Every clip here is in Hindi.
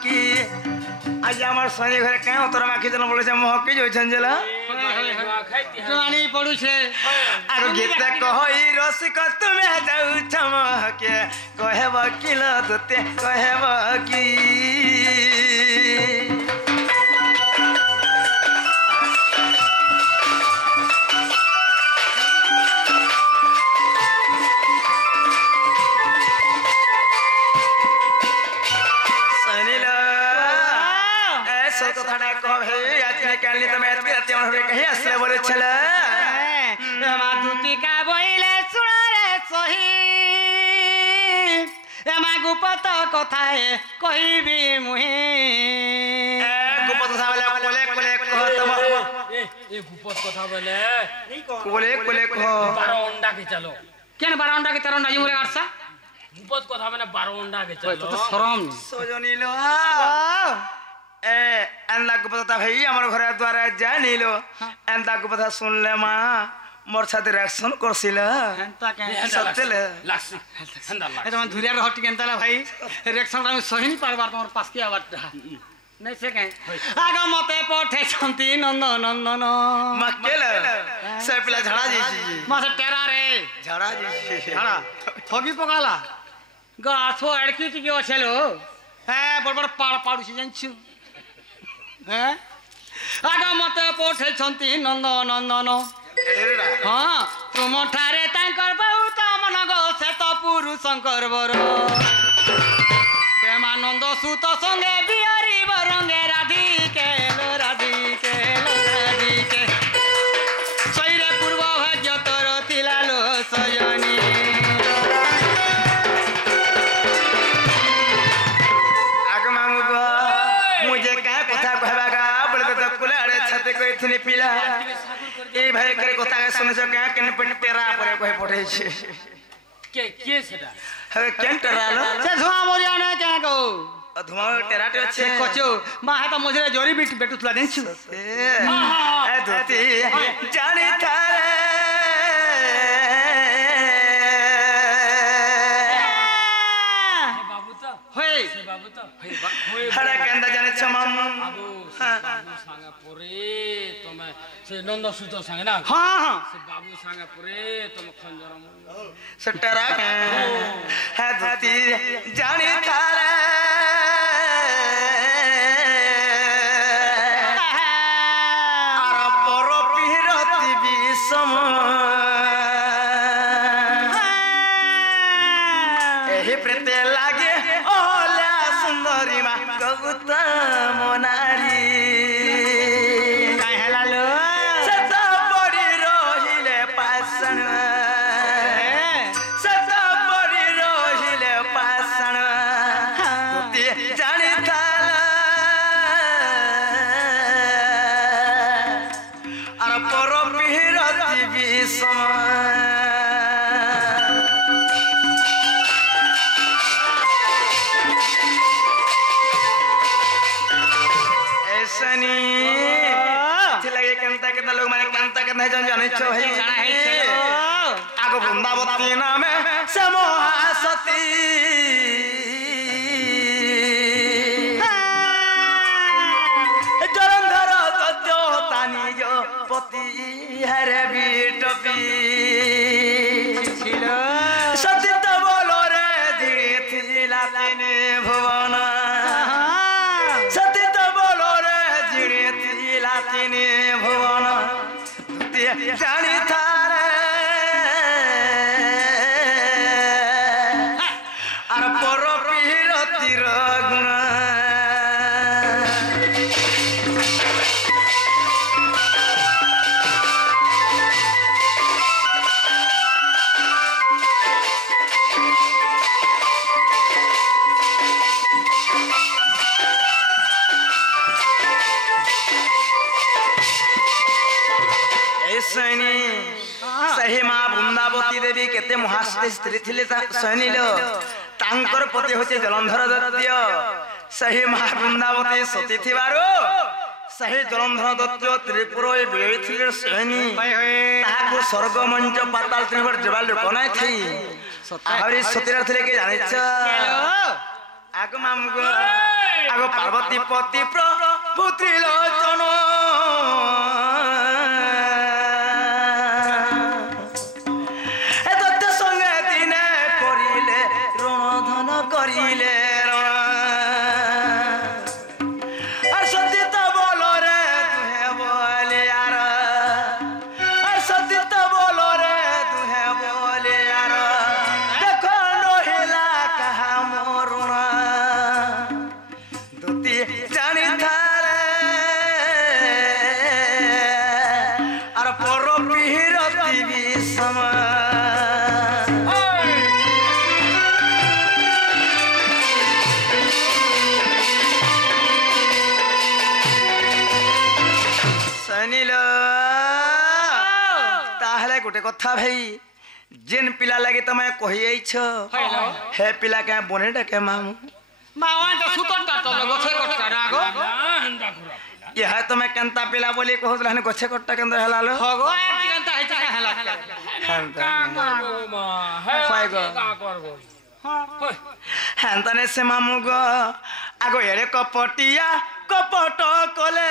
महकी आज हमार सनी घरे कहीं उतर माखी जन बोले से महकी जो छंजला जानी पड़ू छे आरो गीत कहई रसिक तुम्हें जाऊ चमके कहे वकील दुते कहे वकी कहीं असले बोले चला माधुती का बोले सुनारे सही एमा गुपत कथाए कहबी मुही गुपत कथा बोले कोले कोले कह तुम ए गुपत कथा बोले कोले कोले कह 12 अंडा के चलो केन 12 अंडा के 13 अंडा मुरे गारसा गुपत कथा माने 12 अंडा के चलो तो शरम सोजनी लो एंदा को पता भाई हमारे घर द्वारा जानी लो एंदा को पता सुन ले मां मोर साथे रिएक्शन करसिला एंता के सत्तेले लाक्सी हंदा लाक्सी ए तुम धुरिया रहट केनताला भाई रिएक्शन हम सही नहीं पारबार तोर पास के आवाज नहीं से कहीं आगा मते पठे छंती नंद नंदन मक्केले से पिला झड़ा जी मासे टेरा रे झड़ा जी झड़ा ठगी पकाला गाछो अड़की टिकी अछेलो ए बड़ बड़ पाड़ पाडुसी जानछु हैं आगा मते पठे छंती नंद नंदन हाँ तुम ठारे तांकर बहुत मन गो से तो पुरुषंकर बर प्रेमानंद सुत संगे बिहारी बरंगे राधिके लो राधिके लो राधिके शैरे पूर्व भाग्य तोर थिला लो सजनी आगे मांगू गो मुझे क्या कथा कहबागा बोले तो कुले अरे छते कोई थने पिला ए भाई करे कथा के सुन छ क्या केन पेट तेरा परे कोई पठे छे के सेटा હવે કેમ ટરાલો से धुआं मोरिया ने क्या को ધુમા ટેરાટે છે कोचो मा है तो मुझे जोरी बेटू तुला देछु એ ધોતી જાણી થારે बाबू तो होय से बाबू तो हरे केंदा जाने छमम बाबू बाबू संगे पुरे तुम से नंद सुत संगे ना हां हां से बाबू संगे पुरे तुम खंजर सटरा है धोती जानी थारे आरा पर पिरती विषम एही प्रेते लागे ओला सुंदरी मा गौतम नारी काय हला लो सदा बड़ी रहिले पासन सदा बड़ी रहिले पासन तू जानी था अरे पर पिरती विषम ऐसनी लगे कंता कितना लोग माने कंता कितना जाने छो है जाना है चलो आगो वृंदावती नाम समोहा सती जलंधर दत्यो तानी जो पति हरे बीटपी छिलो सती तो बोलो रे धीरे थिला तिने भुवन सती तो बोलो रे धीरे थिला तिने भुवन जानी थारे आर पर पिरतीर गुण सही माँ वृंदावती देवी केते महास्ते स्त्री थिले सैनिलो तांकर पति होचे जलंधर दत्त सही माँ वृंदावती सती थिबारो सही जलंधर दत्त त्रिपुर बेई थिले सैनी ताको स्वर्ग मंच पाताल त्रिपुर जबाल कोनाय थी आहरी सतीरा थिले के जाने छ आगो मामगो আগ পার্বতী পতি প্রভু ত্রিলোচন এত সঙ্গে দিনে করিলে রণধন করিলে আর সত্যি তো বলো রে তুহে বলে আর সত্যি তো বলো রে তুহে বলে আর দেখো নহিলা কাহা মরুণ দুতি জানি থারে আর পর বিরতি বিষম ଶୁଣିଲ ତାହେଲେ ଗୋଟେ କଥା ଭାଇ ଯେନ୍ ପିଲା ଲାଗି ତମେ କହିଯାଇଛ ହେ ପିଲା କାଁ ବନେ ଡାକେ ମାମୁ ମାୱାଟା ସୁତରଟା ତ ଗଛେ କଟକା ରାଗ ନା ହେନ୍ତା ଖରା ଏହା ତମେ କେନ୍ତା ପିଲା ବୋଲି କହୁଥିଲ ହେନେ ଗଛେ କଟା କେନ୍ତା ହେଲା लो ଭଗବାନ କେନ୍ତା ହେଇଚା ହେଲା ହେନ୍ତା করবো মা হ্যাঁ হয় গো। কা করবো হেন্তানে সে মামু গ আগ এড়ে কপটিয়া কপট কলে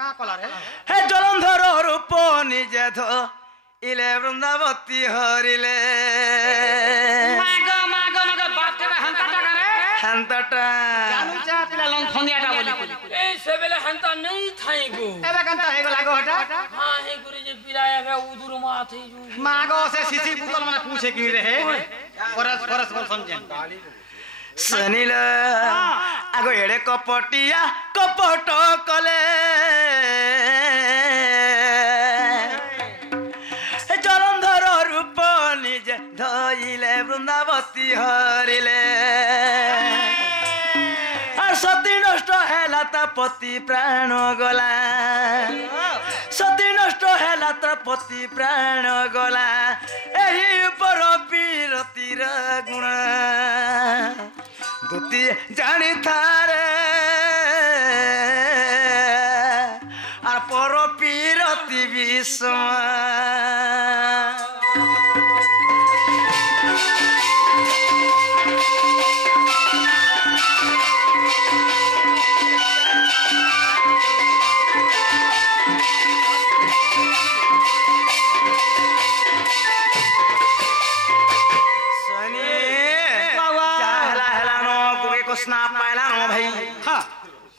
কা কলা রে হে জলন্ধর রূপ নিজে ধ ইলে বৃন্দাবতী হরিলে মাগ মাগ মাগ বাটটা হান্তা টাকা রে হেন্তাটা জানু চা পিলা লন খন্দিয়াটা বলি এই সেবেলে হেন্তা নেই থাই গো এবে কেনতা হেগ লাগো হটা হ্যাঁ হে করে যে পিরা এবে উদুর মা থাই জু মাগ সে সিসি পুতল মানে पूछे কি রে হে পরস পরস বল সমঝেন শনিল আগ এড়ে কপটিয়া কপট কলে হে জলন্ধর রূপ নিজে ধইলে বৃন্দাবতী হরিলে আর সতী নষ্ট হেলা তা পতি প্রাণ গলা সতী নষ্ট হেলা তা পতি প্রাণ গলা এই পর বীরতির গুণ দুতি জানি থারে আর পর বীরতি বিষম स्नाप पाइला नो भाई हां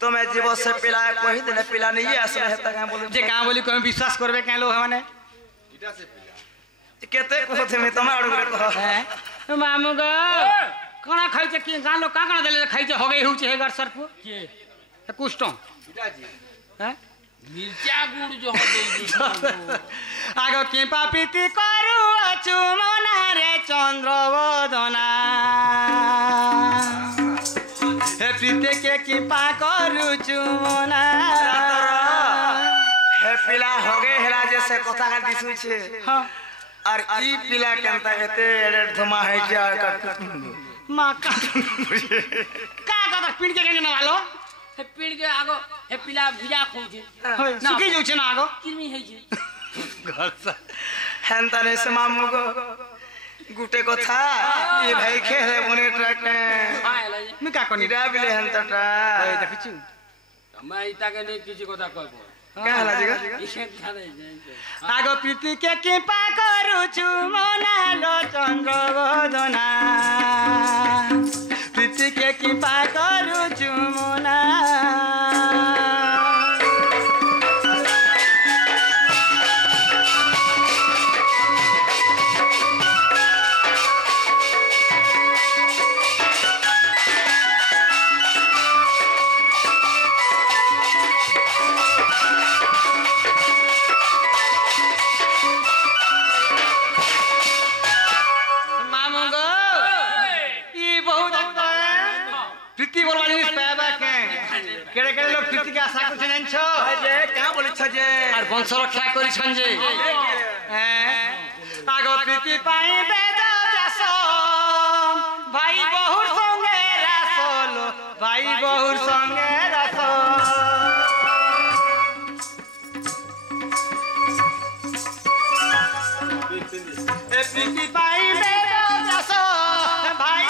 तुम्हें जीव से पिला कहि देले पिला नहीं आसले हेता का बोले जे का बोली कोई विश्वास करबे के लो माने केते कहथे में तमा अड़ करे कह हैं मामू ग कोना खाइचे कि गां लो का कोना देले खाइचे हो गई होचे हे गरसर पु के कुष्टो हैं मिर्चा गुड़ जो हो देई आगो के पापिति करू अचु मना रे चंद्रवदना हे प्रीते के कृपा करू चुमना हे पिला हो गए हेला जैसे कथा का दिसु छे हां और ई पिला केनता एते एडेट धमा है क्या मा का पिण के केने वालो हे पीड़ के आगो हे पिला भिजा खोजे सुखी जाउ छे ना आगो किरमी है जे घर से हेंता ने से मामू को गुटे कथा ई भाई खेले बने ट्रक ने हां एला मी का कोनी इडा बिले हेंता टा ओय देखिछु मैं इता के नहीं किसी কথা কইবো का हला जगह इसे खाने जाए आगो प्रीति के कृपा करू चुमना लो चंद्रवदना प्रीति के कृपा करू चुमना केड़े केड़े लोग प्रीति के आशा करछन जानछो जे क्या बोली छ जे और वंश रक्षा करिछन जे आगो प्रीति पाई वेद व्यास भाई बहुर संगे रासलो भाई बहुर संगे रास ए प्रीति पाई वेद व्यास भाई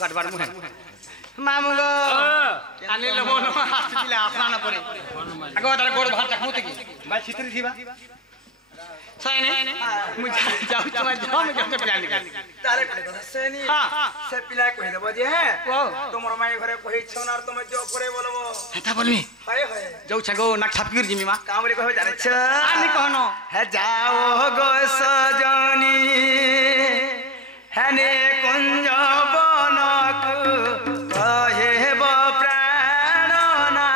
গড়বার মুহে মামু গো আনিলে মন আসছিলে আপনার না পরে আগো তার গোড় ভাত খাও কি ভাই ছিতরি থিবা সয়নি মুই যাও তোমার যাও আমি কেমনে প্ল্যান করি তারে কোনে কথা সেনি সে পিলা কই দেব যে তোমার মাই ঘরে কইছ না আর তুমি জব করে বলবো হেতা বলমি হয় হয় যাও ছাগো নাক ছাপির জিমি মা কামড়ি কই জানেছ আনি কহনো হে যাও গো সজনী হেনে কুঞ্জ বনকু কহেব প্রাণনাথঙ্ক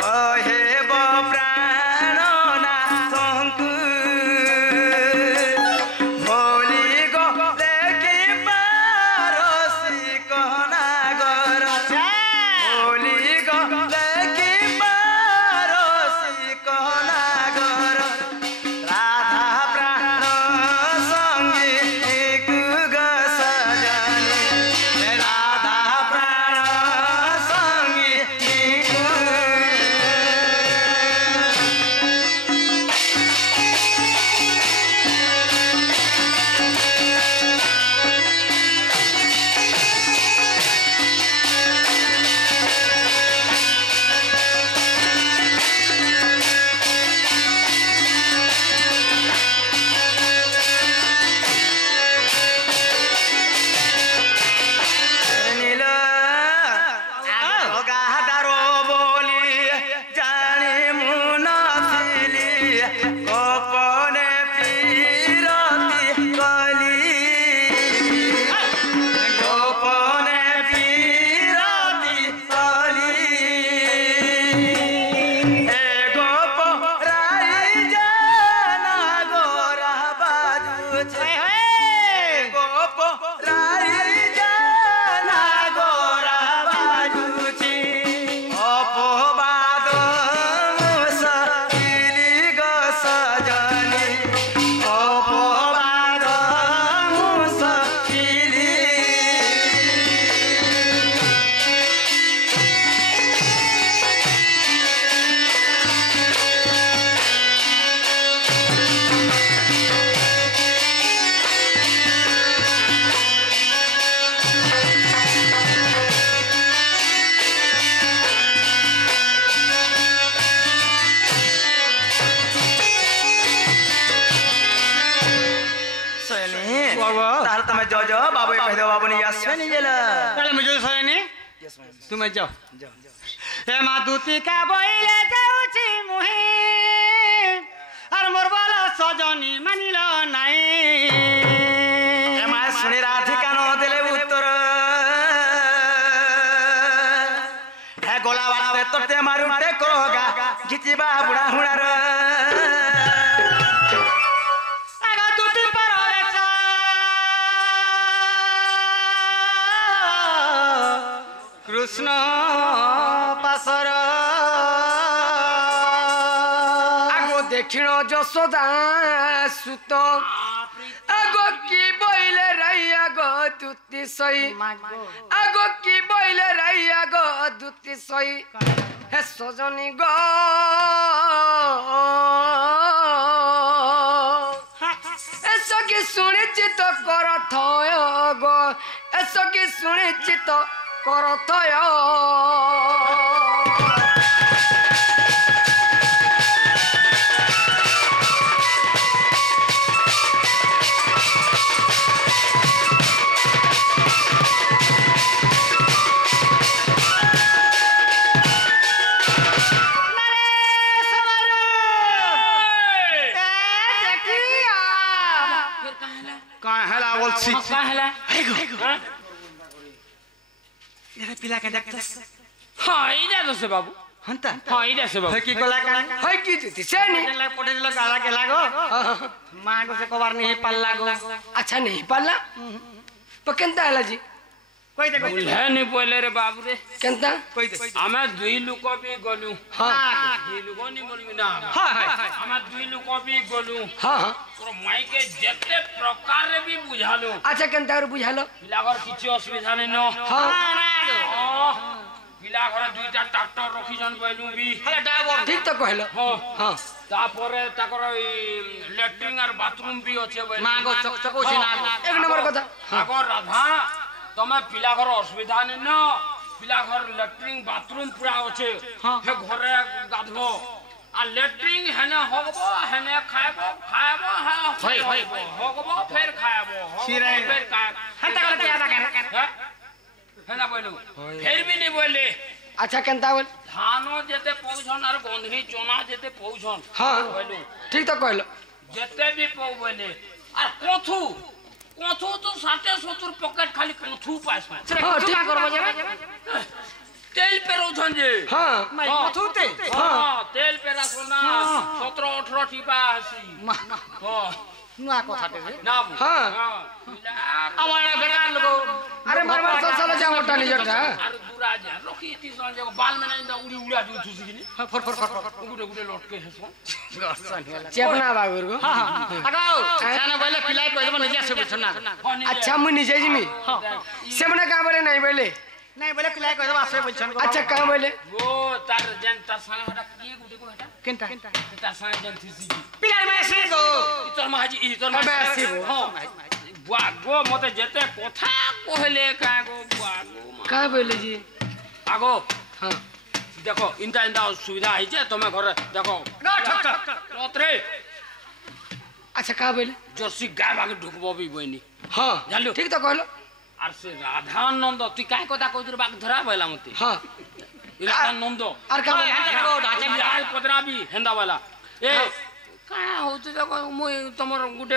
কহেব প্রাণনাথঙ্ক ভোলি গো দেখি পারসি কনাগর ভোলি গো দেখি পারসি কনাগর রাধা প্রাণ সঙ্গী কুগ সজনী রাধা প্রাণ সঙ্গী নীল গাদারো বলি জানি মুনথিলি গোপনে পিরতি কলি গোপনে পিরতি কলি হে গোপ রাই জানা গোরা বাজুছে গোপ রাই জানা গোরা বাজুছি অপবাদ মুসকিলি গো সজনী অপবাদ মুসকিলি সৈনী বাবা। তাহলে তুমি যাও যাও বাবু কই দাও বাবু নিয়ে আসবে নিয়ে গেল তাহলে মুই যদি সয়নি Yes, ma'am. তুমি যাও যাও হে মা দুতিকা বইলে যাউছি মুহি আর মোর বল সজনী মানিল নাই এমা শুনি রাধিকা নো দেলে উত্তর হে গোলা বাড়তে তোতে মারুতে করোগা গিচিবা বুড়া হুড়ার আগা দুতি পরলেছ কৃষ্ণ পাশর আগো দেখিণ যশোদা সুত আগো কি বইলে রাইয়া গো দুতি সই আগো কি বইলে রাইয়া গো দুতি সই হে সজনী গো এসো কি শুনিছি তো করথয় গো এসো কি শুনিছি তো করথয় কাঁ হেলা বলছি का हैला এরা পিলা কে দেখতাস हां इधर से बाबू হন্তা हां इधर से बाबू কি কলা কান হয় কি দুতি সেনি পটে দিল গালা কে লাগো মা গো সে কবার নি পাল্লা গো अच्छा नहीं पाला तो केंता हला जी কই দেখো बुल्हे नहीं बोले रे बाबू रे केंता কই দে हमें दुई लोग भी गलू हाँ दुई लोग नहीं बोलबी ना हां हां हमें दुई लोग भी गलू हाँ हाँ और माई के जेते प्रकार रे भी बुझालो अच्छा केंता कर बुझालो पिलागर किछि असुविधा नहीं न हाँ पिलागर दुईटा ट्रैक्टर रखी जन बैलू भी হেলা ডাবর ठीक तो कहलो हां हाँ তারপরে তাকর ল্যাট্রিন আর বাথরুম বি আছে বলে না গো চকচক হচ্ছে না এক নম্বর কথা আগর রাধা তুমি পিলা ঘর অসুবিধা নেই না পিলা ঘর ল্যাট্রিন বাথরুম পুরা আছে হে ঘরে গাধব আর ল্যাট্রিন হেনে হগব হেনে খাইব খাইব হগব ফের খাইব ফের খাইব হেতা করে কেয়া থাকে হেনা বইলু ফের বি নি বইলে আচ্ছা কেনতা বল ধান যেতে পৌঁছন আর গন্ধি চনা যেতে পৌঁছন হ্যাঁ বইলু ঠিক তো কইল যেতে বি পৌ বইলে আর কথু কথু তো 60-70 পকেট খালি কথু পাইছ না হ্যাঁ ঠিক করব যাবে তেল পেরোছন যে হ্যাঁ মাই কথুতে হ্যাঁ তেল পেরা সোনা 17-18 টিপা আসি হ্যাঁ না কথাতে না হ্যাঁ আমার বেকার লোক আরে মারবার তো চলে যাও ওটা নিজটা আর দুরা যা রকি তিসন যে বাল মে নাই উড়ি উড়া দিউ তুসি কিনি ফর ফর ফর গুড়ে গুড়ে লটকে হেসন চেপনা বাগুর গো আগাও জানা বলে পিলাই কই দেব নিজে আসে বুঝছ না আচ্ছা মুই নিজে জিমি সেমনে কা বলে নাই বলে নাই বলে পিলাই কই দেব আসে বুঝছ না আচ্ছা কা বলে ও তার যেন তার সঙ্গে হটা কি গুড়ে গো হটা কেনটা তার সঙ্গে যেন থিসি পিলাই মে আসে গো ইতর মাহাজি ইতর হবে আসিব বুয়া গো মতে যেতে কথা কইলে কা গো বুয়া গো কা বলে জি আগো হ্যাঁ দেখো ইনতা ইনতা সুবিধা হইছে তুমি ঘরে দেখো রত্রে আচ্ছা কা বলে জর্সি গায় ভাগে ঢুকবো বি বইনি হ্যাঁ জানলু ঠিক তো কইল আর সে রাধানন্দ তুই কাই কথা কইছিস বাগ ধরা বইলা মতে হ্যাঁ রাধানন্দ আর কা বলে আর পদরাবি হেন্দা বইলা এ কা হচ্ছে দেখো মুই তোমার গুটে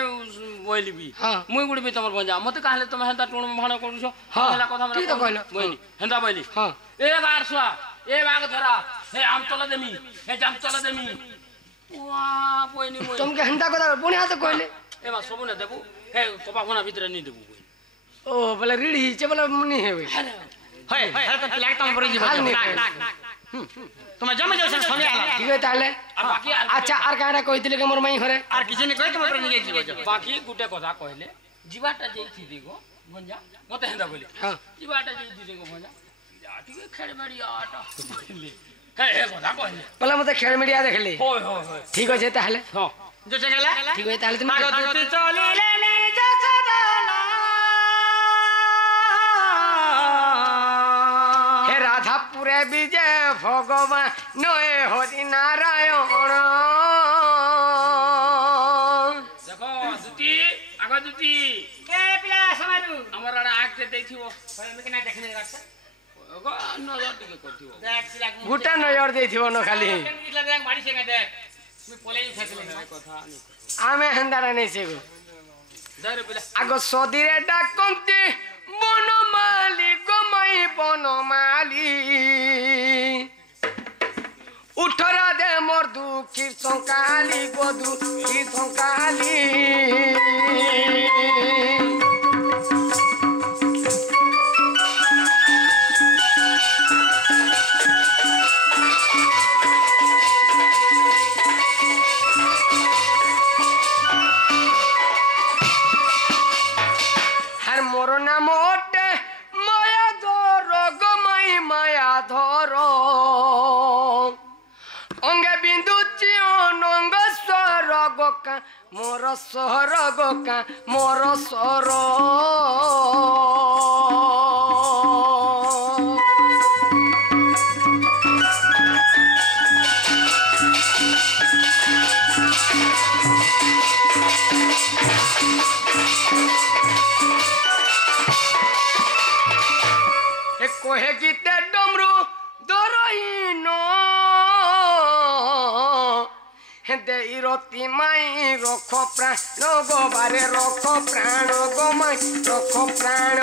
বইলিবি হ্যাঁ। মুই গুড়বি তোমার বঞ্জা মতে কাহলে তুমি হেন্দা টুণ ভাণা করছো হ্যাঁ, হেলা কথা ঠিক তো কইল। বইনি হেন্দা বইলি হ্যাঁ এ বারসা এ বাগ ধরা হে আমতলা দেমি হে জামতলা দেমি ওয়া বইনি মই তোমাকে হেন্তা কথা পুনি হাতে কইলে এবা সবনে দেবু হে কপা কোনা ভিতরে নি দেবু ও বলে রিড়ি হিচে বলে মুনি হেবে হয় হ্যাঁ তো পিলাই তো পড়ে দিব হাল নি তোমার জমে যাও সঙ্গে আলা ঠিক আছে তাহলে আর বাকি আর আচ্ছা আর কাটা কইতিলে কে মোর মাই ঘরে আর কিছু নি কই তোমার পরে নিয়ে যাব বাকি গুটে কথা কইলে জিবাটা যেইছি দিগো গঞ্জা মতে হেন্দা বলি হ্যাঁ জিবাটা যেইছি দিগো গঞ্জা যাটিকে খেড়বেড়ি আটা বলি হে হে কথা কইলে বলে মতে খেল মিডিয়া দেখলি হয় হয় হয় ঠিক আছে তাহলে হ্যাঁ জোছে গেলা ঠিক আছে তাহলে তুমি মাগো দুটি চলিলে নিজ সদনা হে রাধাপুরে বিজে ভগবান নয় হরি নারায়ণ দেখো দুটি আগা দুটি এ পিলা সমাজু আমার আর আগতে দেখিব আমি কি না দেখনে রাখছ ওগো নজর দিকে করতিব দেখ পিলা গোটা নজর দিয়েছিব ন খালি দেখ মারি সেগে দেখ তুই পলেই থাকলে কথা আমি আমি হেন্দারা নেইছে গো দারে বলে আগ সদিরে ডাকন্তি বনমালি গমাই বনমালি উঠরা দে মোর দুঃখী সংকালি গো দুঃখী সংকালি আর মোর নাম ওটে মায়া ধর গমাই মায়া ধর অঙ্গে বিন্দুচি অনঙ্গ স্বর গোকা মোর স্বর গোকা মোর স্বর এ কোহে গীতে ডমরু দরইন হেদে ইরতি মাই রখ প্রাণ গোবারে রখ প্রাণ গো মাই রখ প্রাণ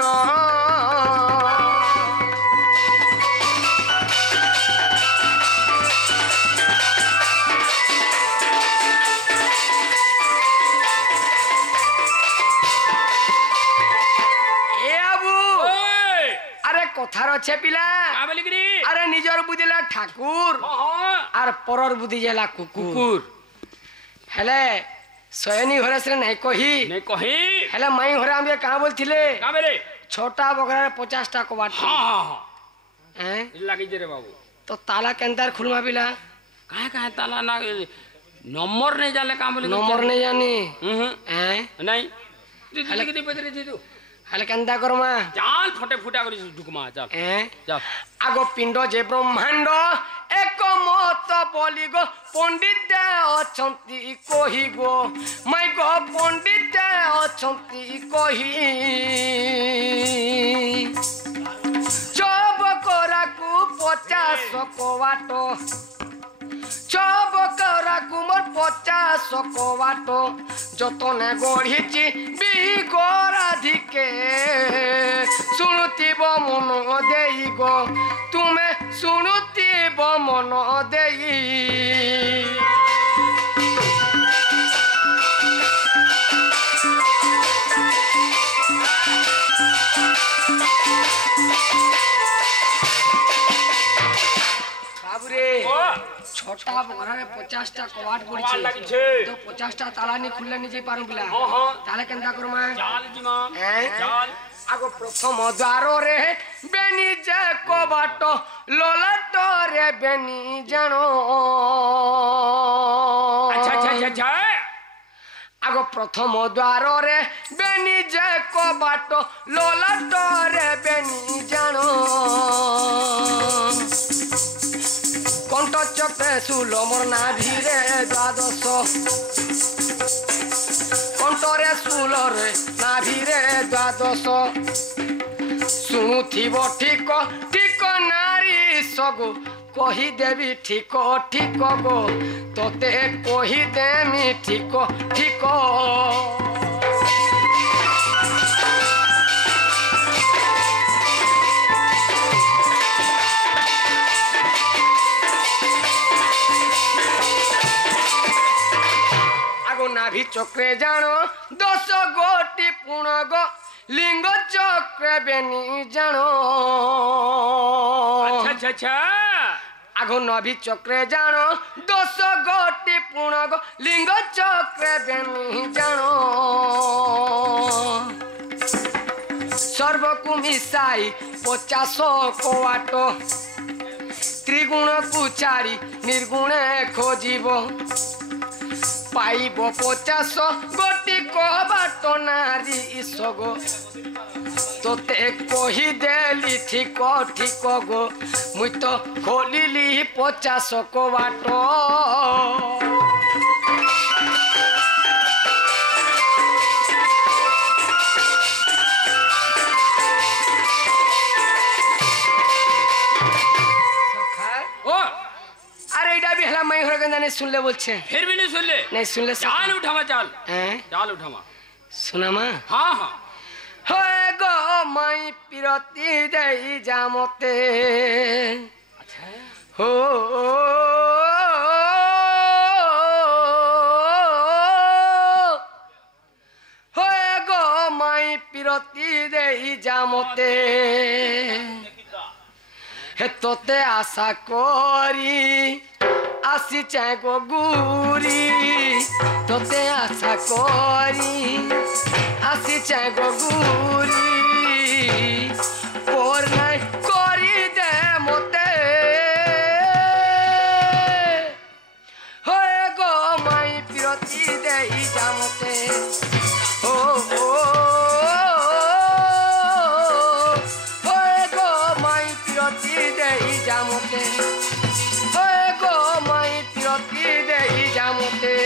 এ আবু ওই আরে কথার আছে পিলা কা বলি গরি আরে নিজর বুঝিলা ঠাকুর হ্যাঁ আর পরর বুদ্ধি জেলা কুকুর কুকুর হেলে শয়নী ঘরে সে নাই কহি নে কহি হেলে মাই ঘরে আমি কাঁ বলছিলে কা বলে ছোটা বগরার 50টা কবাট হ্যাঁ হ্যাঁ হ্যাঁ হ্যাঁ লাগি যে রে বাবু তো তালা কেন্তার খুলমা পিলা কাহে কাহে তালা না नंबर नहीं जाने काम बोले नंबर नहीं जानी हैं नहीं दीदी कितनी पदरी थी तू हेले केंता करमा चाल फटे फुटा करी डुकमा चल चल आगो पिंड जे ब्रह्मांड एक मत बोली गो पंडित अछंती कही गो मैं गो पंडित अछंती कही चब कराकू 50 कवाट चब कराकू मोर 50 कवाट जतने गढ़ी बिगराधिके शुणुथिब मन देई गो तुमे शुणुथिब मन देई छोटा घरे 50टा कवाट पड़ी तो 50टा ताला नहीं खुलले नहीं जाई पारू बिला ताले केनता करमा चाल जीमा चाल आगो प्रथम द्वार रे बेनी जे कबाट ललाट रे बेनी जानो अच्छा अच्छा अच्छा अच्छा आगो प्रथम द्वार रे बेनी जे कबाट ललाट रे बेनी जानो कंठ चक्रे सुल मोर नाभि रे द्वादश कंठरे सुल रे नाभि रे द्वादश शुणुथिब ठीक ठीक नारी सगो कही देवी ठीक ठीक गो तोते कही देमी ठीक ठीक नाभि चक्रे जानो 10 गोटी पुणग लिंग चक्रे बेनी जानो अच्छा अच्छा आगो नाभि चक्रे जानो 10 गोटी पुणग लिंग चक्रे बेनी जानो सर्वकु मिसाई 50 कवाट त्रिगुण को चारी निर्गुणे खोजिब पाइब 50 गोटी कबाट नारी सगो तोते कही देली ठीक ठीक गो मुई तो खोलिली 50 कबाट मैं नहीं सुन ले बोलछे फिर भी नहीं सुन ले नहीं सुन ले चाल उठावा चाल चाल उठावा सुना मा हाँ हाँ होए गो मैं पिरती देई जामते अच्छा हो होए गो मैं पिरती देई जामते हे तोते आशा करी आसी चाहे गो गुरी तोते आशा करी आसी चाहे गो गुरी और नहीं करी दे मोते होए गो माई पिरती दे जामते ओ होए गो माई पिरती दे जामते जामते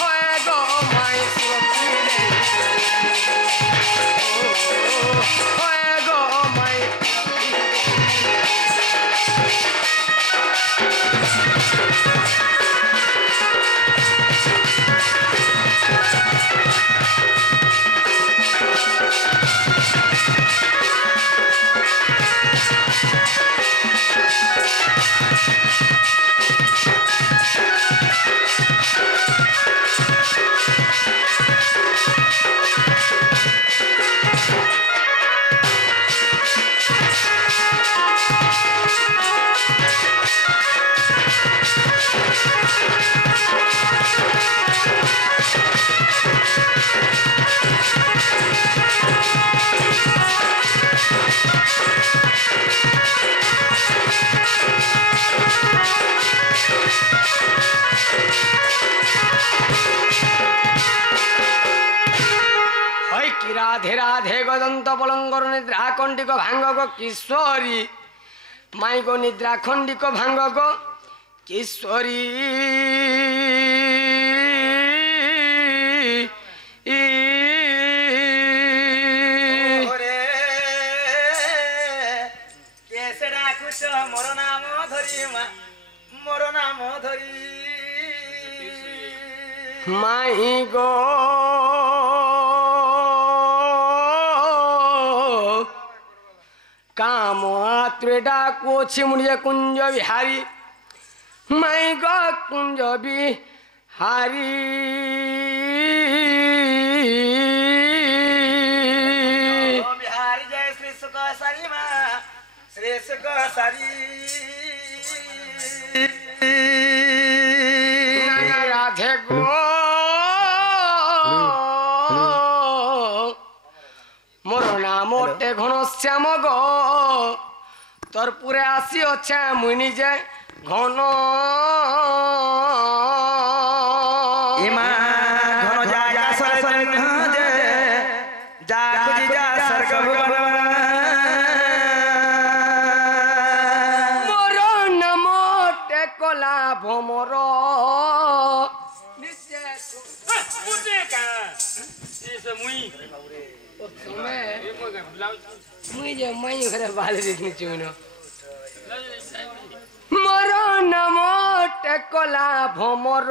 হয় গো মাই সখী রে হয় গো মাই রাধে রাধে গদন্ত পলঙ্গর নিদ্রা খণ্ডিক ভাঙ্গ গো কিশোরী মাই গো নিদ্রা খণ্ডিক ভাঙ্গ গো কিশোরী মোর নাম ধরি মোর নাম ধরি মাই গো কাম আত্রে ডাকুছি মুড়িয়ে কুঞ্জ বিহারী মাই গো কুঞ্জ বিহারী বিহারী জয় শ্রী সুখ সারি মা শ্রী সুখ সারি রাধে গো মোর নাম ওটে ঘনশ্যাম গো তোর পুরে আসিଅছে মুই নিজে ঘন ইমা ঘন জাগা সরসন্য যে যা খুঁজি যা স্বর্গ ভুবন মোর নাম ওটে কলা ভমর মুই যে মাই ঘরে বাল দেখনি চুন মোর নাম টেকলা ভমর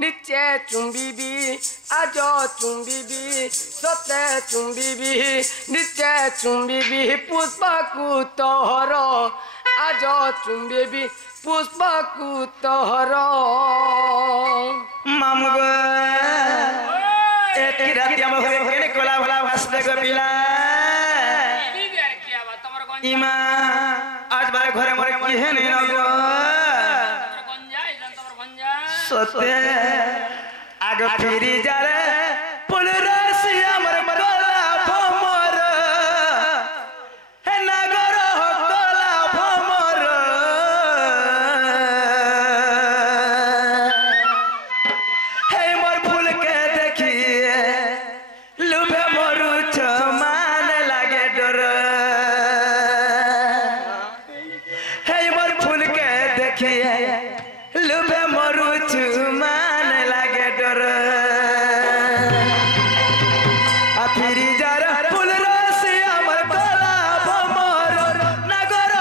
নিচে চুম্বিবি আজ চুম্বিবি সতে চুম্বিবি নিচে চুম্বিবি পুষ্পকু তহর আজ চুম্বিবি পুষ্পকু তহর মামগো এতি রাতি আমার ঘরে কেনে কোলা ভলা ভাসতে গো পিলা ইমা আজ বারে ঘরে মরে কি হে নে নগো সতে আগ ফিরি যারে পুনরাসি আমার কোলা ভমর হে নগর কোলা ভমর হে মোর ফুলকে দেখিয়ে লুভে মরুছ মান লাগে ডর হে মোর ফুলকে দেখিয়ে লুভে মরুছ মান লাগে ডর ফিরি যার ফুল রসি আমার গলা ভমর নগর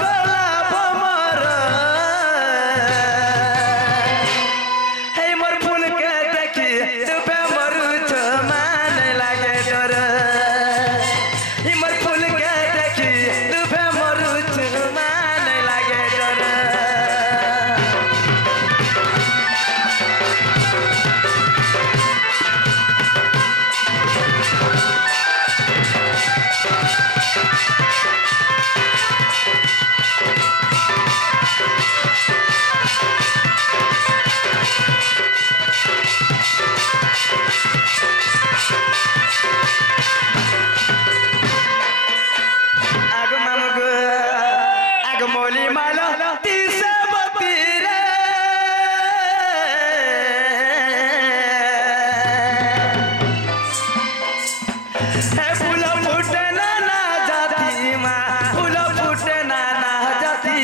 গলা ভমর হে মোর ফুলকে দেখি লুভে মরুছ মান লাগে ডর হে মোর ফুলকে দেখি লুভে মরুছ মান লাগে ডর আগ মামগো আগ মলি মাল তিসে বতিরে হে ফুল ফুটে না না জাতি মা ফুল ফুটে না না জাতি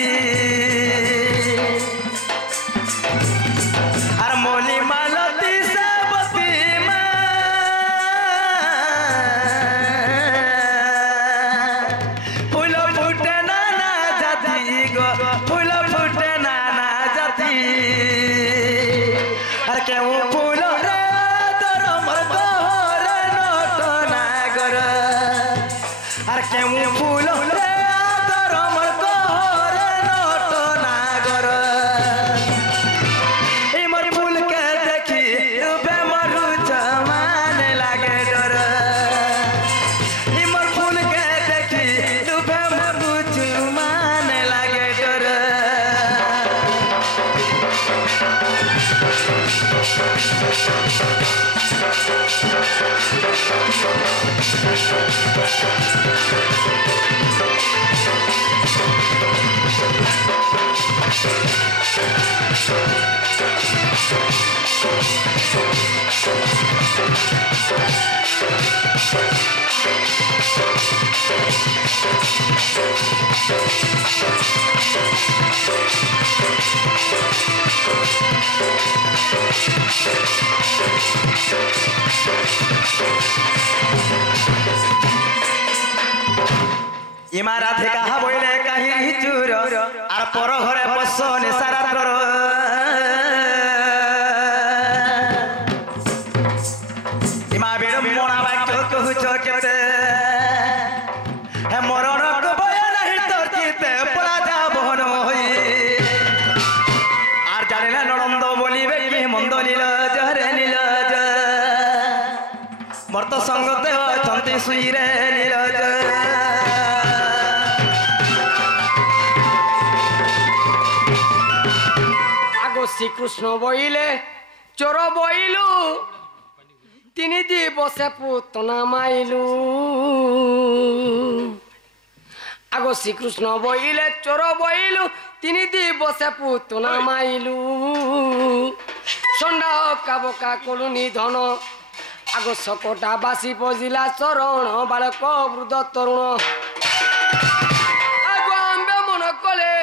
কেউ ফুল রে তোর মোর গহরে নট নাগর আর কেউ ফুল রে তোর মোর গহরে নট নাগর এই মোর ফুলকে দেখি রূপে মরু জমান লাগে ডর এই মোর ফুলকে দেখি রূপে মরু জমান লাগে ডর ইমারাতে কাহা বইলে কাহি চুর আর পর ঘরে বস নিসারাত্র ইমা বিড়ম্বনা বাক্য কহুছ কেতে হে মরণ ভয় নাহি তোর চিতে পড়া যা বহন হই আর জানে না ননন্দ বলিবে কি মন্দ লীল জহরে নীল মর্ত সঙ্গতে অছন্তি শুইরে নীরজ শ্রীকৃষ্ণ বইলে চোর বইলু তিনি দিবসে পুতনা মাইলু আগো শ্রীকৃষ্ণ বইলে চোর বইলু তিনি দিবসে পুতনা মাইলু সন্ধ্যা অকা বকা কলু নিধন আগো সকটা বাসি পজিলা চরণ বালক বৃদ্ধ তরুণ আগো আম্বে মন কলে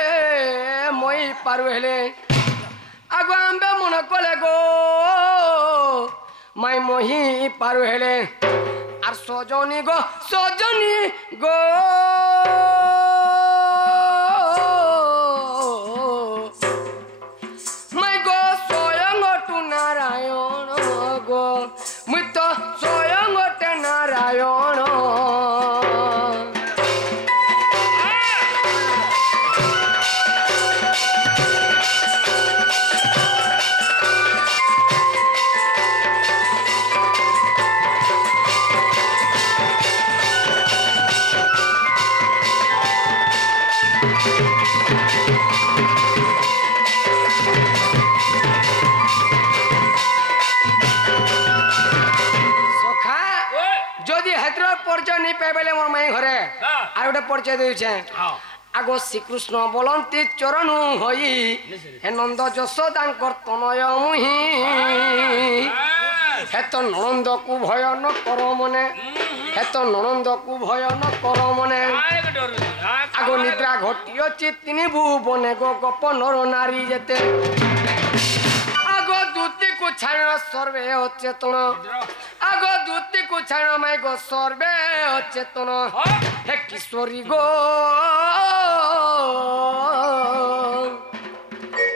মই পারু হেলে আগো আম্বে মন কলে গো মাই মহি পারু হেলে আর সজনী গো মাই গো স্বয়ং টু নারায়ণ গো মুই তো স্বয়ং নারায়ণ नहीं पाइबे मोर माई घरे आर गोटे परिचय देउछे आगो श्रीकृष्ण बोलंती चरण होई हे नंद यशोदांकर तनय मुहि हे तो ननंद को भय न कर मने हे तो ननंद को भय न कर मने आगो निद्रा घटी अछि तिनि भुवने गो गप नर नारी जेते आगो दूती को छाण सर्वे अचेतन आगो दूती को छाण माई गो सर्वे अचेतन हे किशोरी गो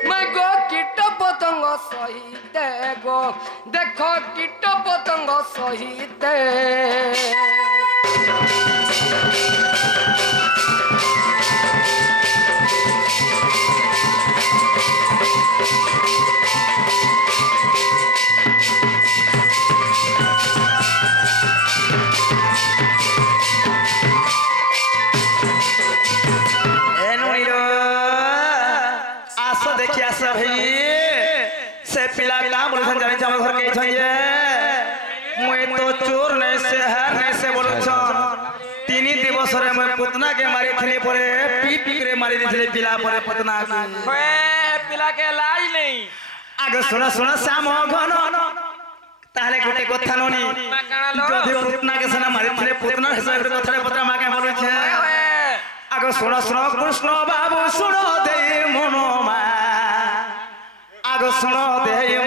माई गो कीट पतंग सहित गो देखो कीट पतंग सहित पिला पिला बोल सन जाने हम घर के छये मुए तो चोर नहीं से हर नहीं से बोल छन तीन दिवस रे मैं पुतना के मारी थली परे पी पी करे मारी दिथले पिला परे पुतना के ओए पिला के लाज नहीं आगे सुना सुना श्याम घन ताले गोटे कथा ननी जदि पुतना के सना मारी थले पुतना हिसाब रे कथा पत्रा माके बोल छे आगे सुना सुना कृष्ण बाबू सुनो दे मनो मा आगो सुनो दे